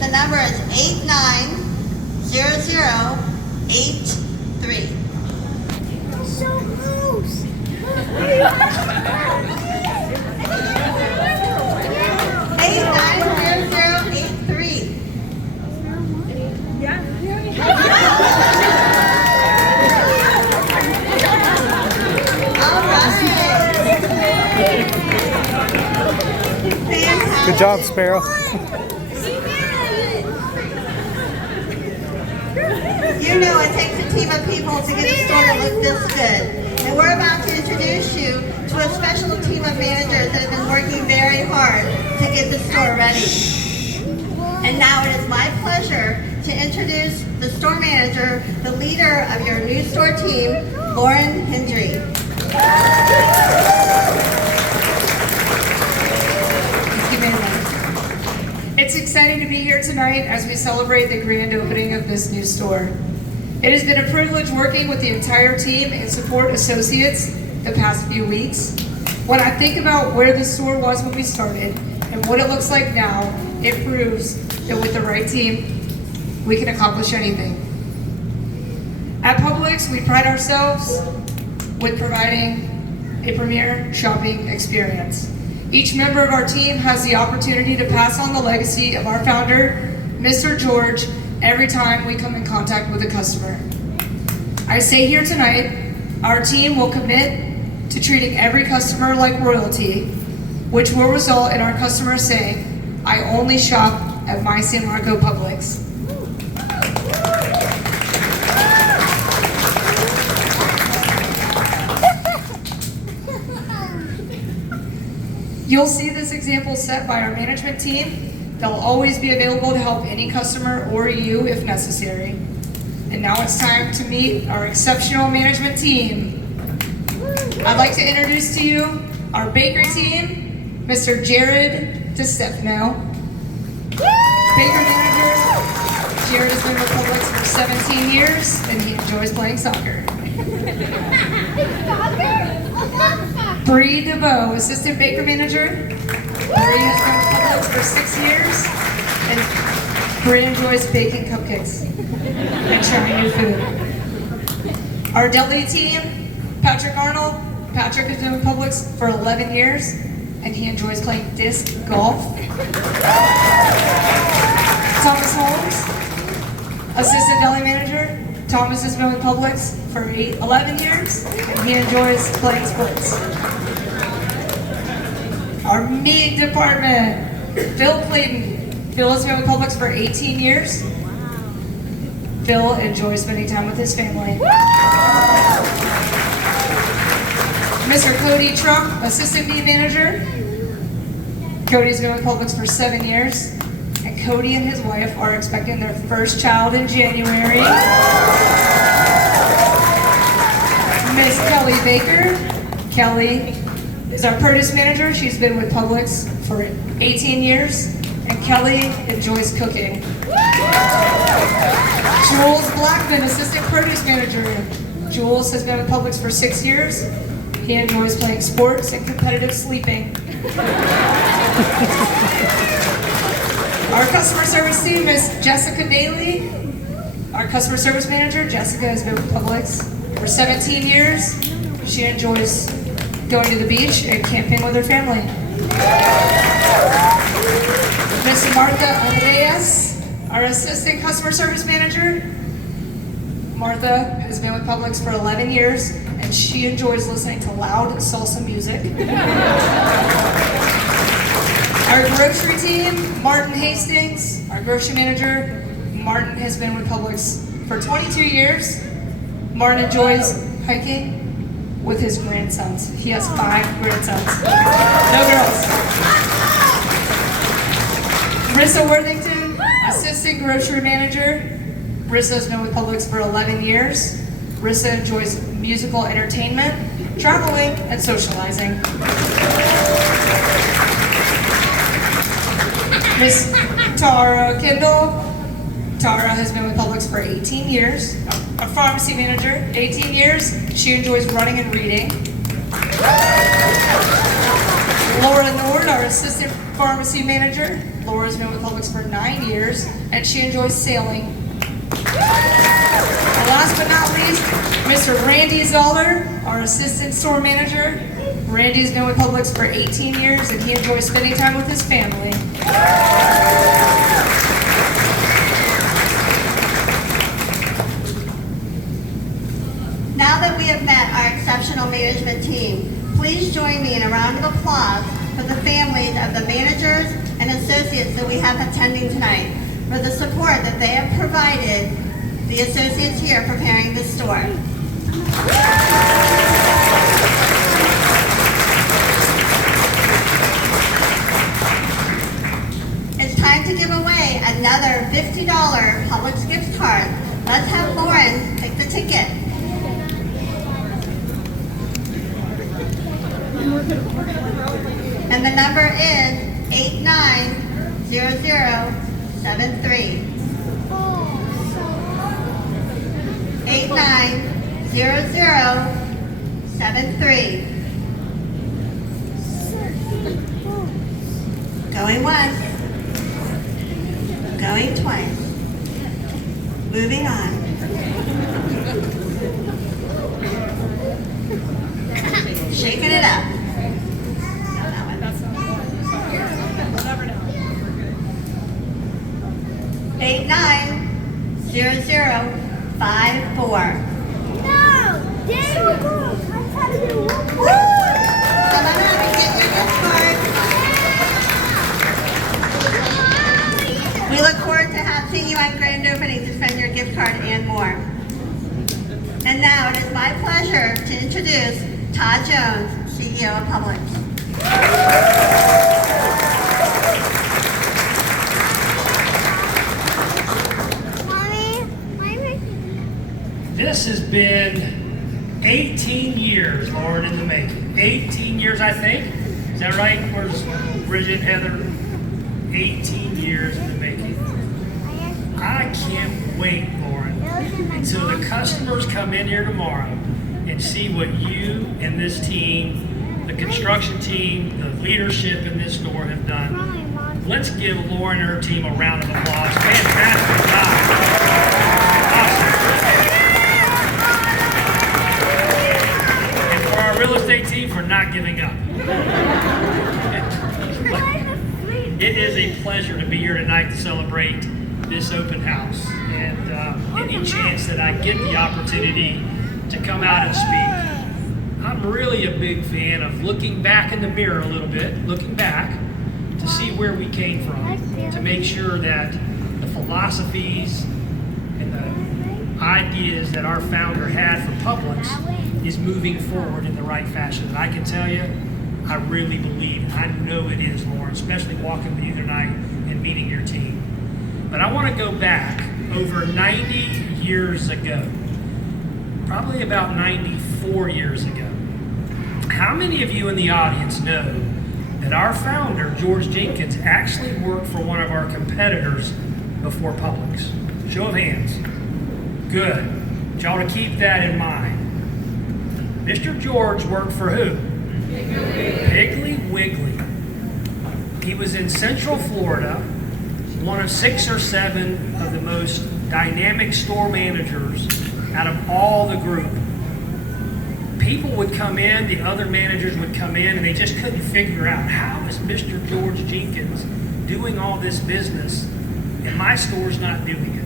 The number is 890083. So close. 890083. Yeah. All right. Fantastic. Good job, Sparrow. You know it takes a team of people to get a store to look this good. And we're about to introduce you to a special team of managers that have been working very hard to get the store ready. And now it is my pleasure to introduce the store manager, the leader of your new store team, Lauren Hendry. It's exciting to be here tonight as we celebrate the grand opening of this new store. It has been a privilege working with the entire team and support associates the past few weeks. When I think about where the store was when we started and what it looks like now, it proves that with the right team, we can accomplish anything. At Publix, we pride ourselves with providing a premier shopping experience. Each member of our team has the opportunity to pass on the legacy of our founder, Mr. George, every time we come in contact with a customer. I say here tonight, our team will commit to treating every customer like royalty, which will result in our customers saying, "I only shop at my San Marco Publix." You'll see this example set by our management team. They'll always be available to help any customer or you if necessary. And now it's time to meet our exceptional management team. I'd like to introduce to you our bakery team, Mr. Jared DeStefano. Baker manager, Jared has been with Publix for 17 years and he enjoys playing soccer. Bree DeVoe, assistant baker manager. Bree has been with Publix for 6 years, and Bree enjoys baking cupcakes and trying new food. Our deli team, Patrick Arnold. Patrick has been with Publix for 11 years, and he enjoys playing disc golf. Thomas Holmes, assistant deli manager. Thomas has been with Publix for 11 years, and he enjoys playing sports. Our meat department, Phil Clayton. Phil has been with Publix for 18 years. Phil enjoys spending time with his family. Mr. Cody Trump, assistant meat manager. Cody's been with Publix for 7 years. And Cody and his wife are expecting their first child in January. Miss Kelly Baker. Kelly is our produce manager. She's been with Publix for 18 years. And Kelly enjoys cooking. Jules Blackman, assistant produce manager. Jules has been with Publix for 6 years. He enjoys playing sports and competitive sleeping. Our customer service team is Jessica Daly. Our customer service manager, Jessica, has been with Publix for 17 years. She enjoys going to the beach and camping with her family. Miss Martha Andreas, our assistant customer service manager. Martha has been with Publix for 11 years, and she enjoys listening to loud salsa music. Our grocery team, Martin Hastings, our grocery manager. Martin has been with Publix for 22 years. Martin enjoys hiking with his grandsons. He has 5 grandsons. No girls. Rissa Worthington, assistant grocery manager. Rissa has been with Publix for 11 years. Rissa enjoys musical entertainment, traveling, and socializing. Miss Tara Kendall. Tara has been with Publix for 18 years. A pharmacy manager, 18 years. She enjoys running and reading. Laura Nord, our assistant pharmacy manager. Laura's been with Publix for 9 years, and she enjoys sailing. And last but not least, Mr. Randy Zoller, our assistant store manager. Randy's been with Publix for 18 years, and he enjoys spending time with his family. Now that we have met our exceptional management team, please join me in a round of applause for the families of the managers and associates that we have attending tonight for the support that they have provided the associates here preparing the store. It's time to give away another $50 Publix gift card. Let's have Lauren pick the ticket. And the number is 890073. 890073. Going once. Going twice. Moving on. Shaking it up. 890054. No! Damn! Woo! Come on up and get your gift card. We look forward to seeing you on grand opening to spend your gift card and more. And now it is my pleasure to introduce Todd Jones, CEO of Publix. This has been 18 years, Lauren, in the making. 18 years, I think. Is that right? Where's Bridget, Heather? 18 years in the making. I can't wait, Lauren, until the customers come in here tomorrow and see what you and this team, the construction team, the leadership in this store have done. Let's give Lauren and her team a round of applause. Fantastic job. Awesome. Our real estate team for not giving up. It is a pleasure to be here tonight to celebrate this open house, and any chance that I get the opportunity to come out and speak. I'm really a big fan of looking back in the mirror a little bit, looking back to see where we came from, to make sure that the philosophies and the ideas that our founder had for Publix is moving forward in the right fashion. And I can tell you, I really believe, I know it is, Lauren, especially walking with you tonight and meeting your team. But I want to go back over 90 years ago, probably about 94 years ago. How many of you in the audience know that our founder, George Jenkins, actually worked for one of our competitors before Publix? Show of hands. Good. Want y'all to keep that in mind. Mr. George worked for who? Piggly Wiggly. He was in Central Florida, one of 6 or 7 of the most dynamic store managers out of all the group. People would come in, the other managers would come in, and they just couldn't figure out, how is Mr. George Jenkins doing all this business and my store's not doing it?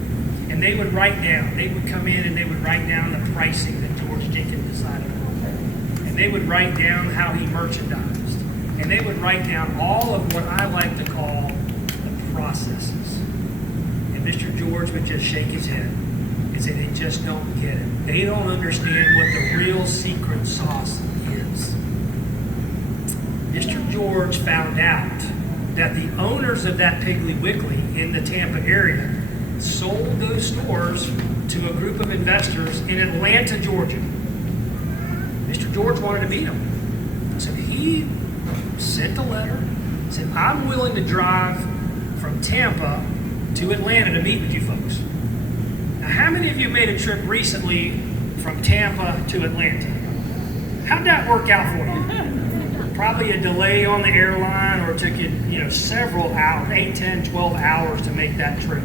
And they would write down, they would come in and they would write down the pricing that George Jenkins decided on. And they would write down how he merchandised. And they would write down all of what I like to call the processes. And Mr. George would just shake his head and say, they just don't get it. They don't understand what the real secret sauce is. Mr. George found out that the owners of that Piggly Wiggly in the Tampa area sold those stores to a group of investors in Atlanta, Georgia. Mr. George wanted to meet them. So he sent a letter, said, I'm willing to drive from Tampa to Atlanta to meet with you folks. Now, how many of you made a trip recently from Tampa to Atlanta? How'd that work out for you? Probably a delay on the airline or it took you, several hours, 8, 10, 12 hours to make that trip.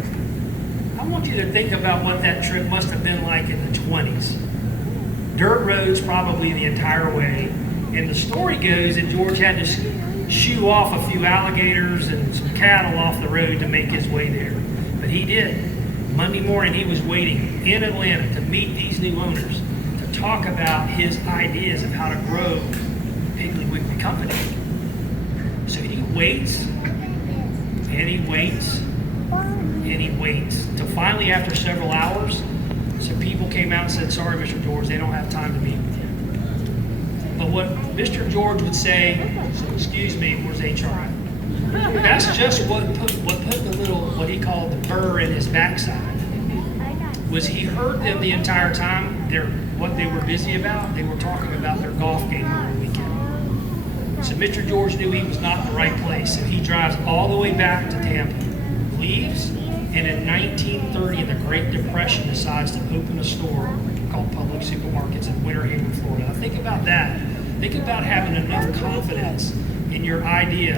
I want you to think about what that trip must have been like in the 20s. Dirt roads probably the entire way. And the story goes that George had to shoo off a few alligators and some cattle off the road to make his way there. But he did. Monday morning he was waiting in Atlanta to meet these new owners, to talk about his ideas of how to grow Piggly Wiggly Company. So he waits, and he waits, and he waits, till finally after several hours, some people came out and said, sorry, Mr. George, they don't have time to meet with you. But what Mr. George would say, so excuse me, where's HR? That's just what put the little, what he called the burr in his backside. Was he heard them the entire time, what they were busy about? They were talking about their golf game over the weekend. So Mr. George knew he was not in the right place, so he drives all the way back to Tampa, leaves, and in 1930, in the Great Depression, decides to open a store called Publix Supermarkets in Winter Haven, Florida. Now think about that. Think about having enough confidence in your idea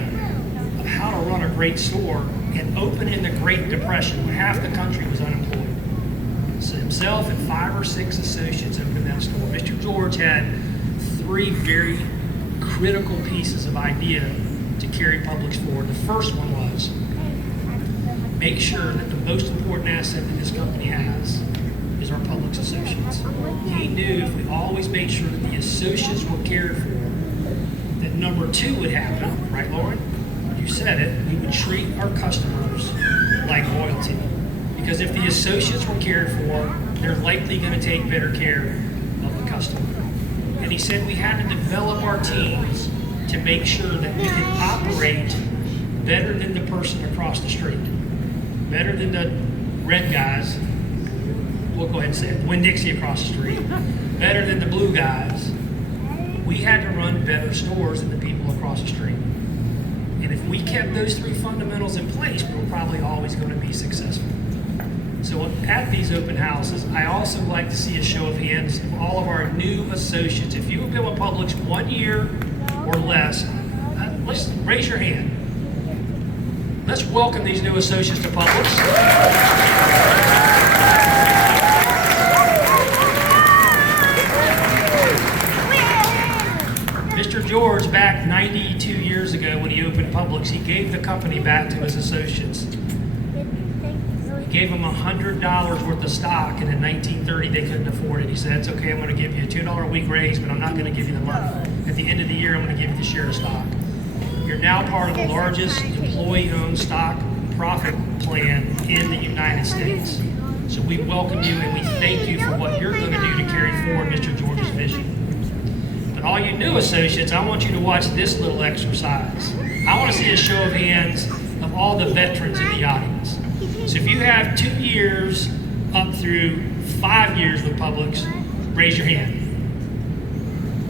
of how to run a great store and open in the Great Depression when half the country was unemployed. So himself and 5 or 6 associates opened that store. Mr. George had 3 very critical pieces of idea to carry Publix forward. The first one was make sure that the most important asset that this company has is our Publix associates. He knew if we always made sure that the associates were cared for, that number 2 would happen, right, Lauren? You said it, we would treat our customers like royalty. Because if the associates were cared for, they're likely going to take better care of the customer. And he said we had to develop our teams to make sure that we could operate better than the person across the street. Better than the red guys, we'll go ahead and say it, Winn-Dixie across the street. Better than the blue guys. We had to run better stores than the people across the street. And if we kept those 3 fundamentals in place, we were probably always going to be successful. So at these open houses, I also like to see a show of hands of all of our new associates. If you have been with Publix 1 year or less, let's raise your hand. Let's welcome these new associates to Publix. Mr. George, back 92 years ago when he opened Publix, he gave the company back to his associates. He gave them $100 worth of stock, and in 1930 they couldn't afford it. He said, it's okay, I'm going to give you a $2 a week raise, but I'm not going to give you the money. At the end of the year, I'm going to give you the share of stock. You're now part of the largest employee-owned stock profit plan in the United States. So we welcome you and we thank you for what you're going to do to carry forward Mr. George's vision. But all you new associates, I want you to watch this little exercise. I want to see a show of hands of all the veterans in the audience. So if you have 2 years up through 5 years with Publix, raise your hand.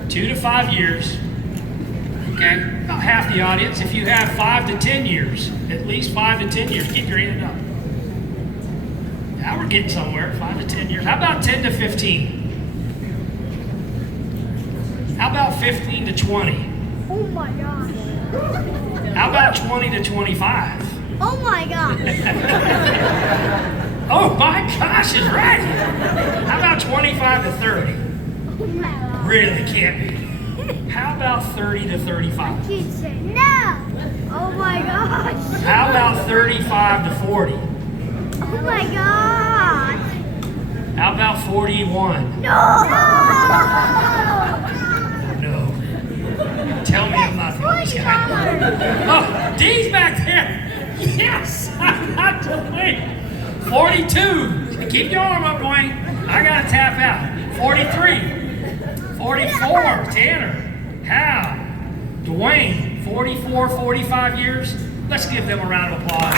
2 to 5 years. Okay, about half the audience. If you have 5 to 10 years, at least 5 to 10 years, keep your hand up. Now we're getting somewhere, 5 to 10 years. How about 10 to 15? How about 15 to 20? Oh my gosh. How about 20 to 25? Oh my gosh. Oh my gosh, is right. How about 25 to 30? Oh my gosh. Really can't be. How about 30 to 35? No. Oh my gosh. How about 35 to 40? Oh my gosh. How about 41? No. No. Tell me I'm not the oldest guy. Oh, Dee's back there. Yes, I'm not Dwayne. 42. Keep your arm up, Dwayne. I gotta tap out. 43. 44. Tanner. Hal. Dwayne. 44, 45 years. Let's give them a round of applause.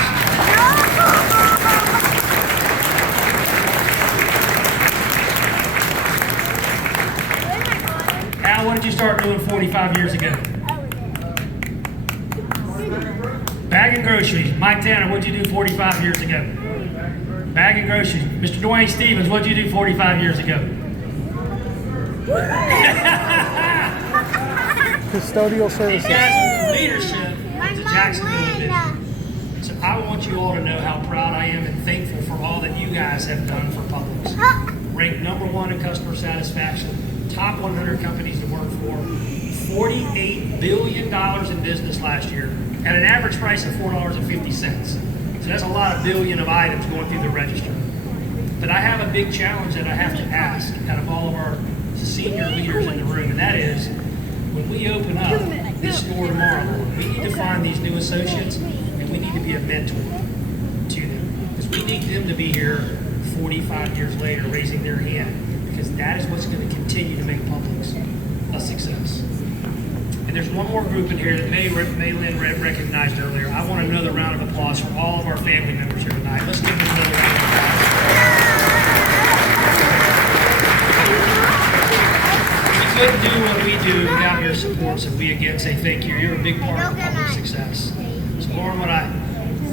Hal, what did you start doing 45 years ago? Bagging groceries. Mike Tanner, what did you do 45 years ago? Bagging groceries. Mr. Dwayne Stevens, what did you do 45 years ago? Custodial These services. guys are leadership. My It's a Jacksonville division. So I want you all to know how proud I am and thankful for all that you guys have done for Publix. Ranked number 1 in customer satisfaction, top 100 companies to work for, $48 billion in business last year at an average price of $4.50. So that's a lot of billion of items going through the register. But I have a big challenge that I have to ask out of all of our senior leaders in the room, and that is, when we open up this store tomorrow, we need to find these new associates, and we need to be a mentor to them. Because we need them to be here 45 years later raising their hand, because that is what's going to continue to make Publix a success. And there's one more group in here that Lynn recognized earlier. I want another round of applause for all of our family members here tonight. Let's give them another round of applause. We couldn't do what we do without your support, so we again say thank you. You're a big part of Publix success. So Lauren, what I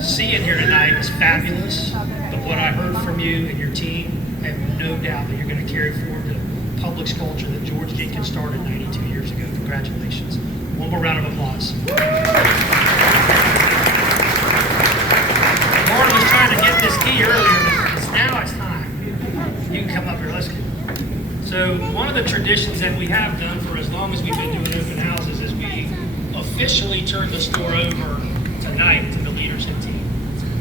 see in here tonight is fabulous, but what I heard from you and your team, I have no doubt that you're going to carry forward the Publix culture that George Jenkins started 92 years ago. Congratulations. One more round of applause. Lauren was trying to get this key earlier. Now it's time. You can come up here. Let's go. So one of the traditions that we have done for as long as we've been doing open houses is we officially turn the store over tonight to the leadership team.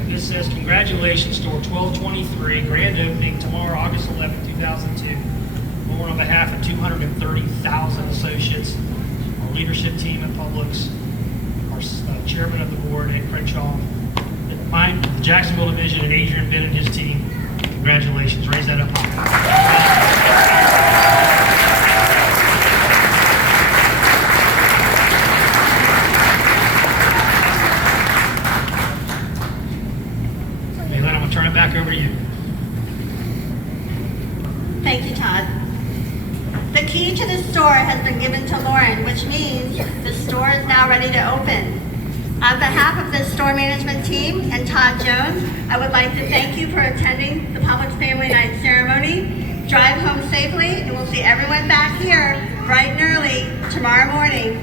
And this says, congratulations, store 1223, grand opening tomorrow, August 11, 2002. Lauren, on behalf of 230,000 associates, our leadership team at Publix, our chairman of the board, Ed Crenshaw, mine, the Jacksonville division, and Adrian Binn and his team, congratulations. Raise that up high. Maylen, I'm going to turn it back over to you. Thank you, Todd. The key to the store has been given to Lauren, which means the store is now ready to open. On behalf of the store management team and Todd Jones, I would like to thank you for attending the Publix Family Night ceremony. Drive home safely, and we'll see everyone back here bright and early tomorrow morning